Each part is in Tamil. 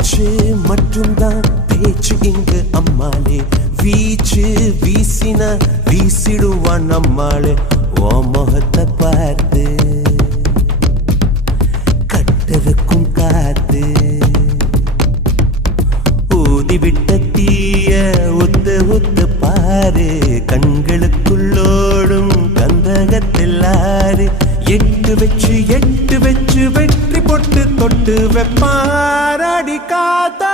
பீச்சு மட்டும்தான் பேச்சு இங்கு அம்மாளே, வீச்சு வீசின வீசிடுவான் நம்மாளே. ஓ முகத்தை பார்த்து கட்டதுக்கும் காத்து, ஊதிவிட்ட தீய ஒத்து ஒத்து பாரு, கண்களுக்குள்ளோடும் கந்தகத்தில் ஆறு. எட்டு வச்சு வெற்றி பொட்டு தொட்டு வெப்பாரடி காத்தா,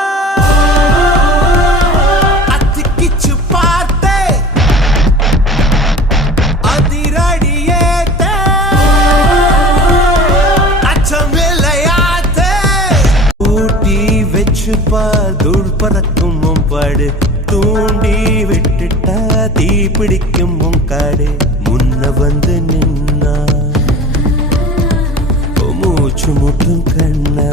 அத்திக்கிச்சு பார்த்தே அதிரடி ஏத்த அச்சம் விளையாத்தே. ஊட்டி வச்சுப்பா தூள் பறக்கும் பாடு, தூண்டி விட்டுட்டா தீ பிடிக்கும் காடு. முன்ன வந்து நின்னா மூச்சு முட்டும் கண்ணா,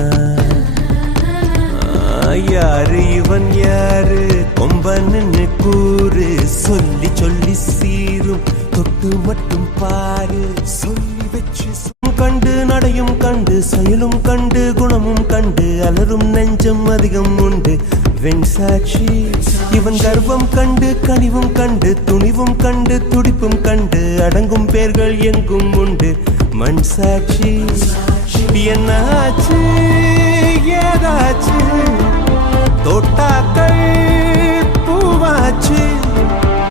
யாரு இவன் யாரு கொம்பன்னு கூறு, சொல்லி சொல்லி சீரும் தொட்டு மட்டும் பாரு. சொல்லி வச்சு கண்டு நடையும் கண்டு செயலும் கண்டு குணமும் கண்டு அலரும் நெஞ்சம் அதிகம் உண்டு. வெண் சாட்சி இவன் கர்வம் கண்டு கனிவும் கண்டு துணிவும் கண்டு துடிப்பும் கண்டு அடங்கும் பேர்கள் எங்கும் உண்டு. மண் சாட்சி என்னாச்சு ஏதாச்சு தோட்டாக்கள்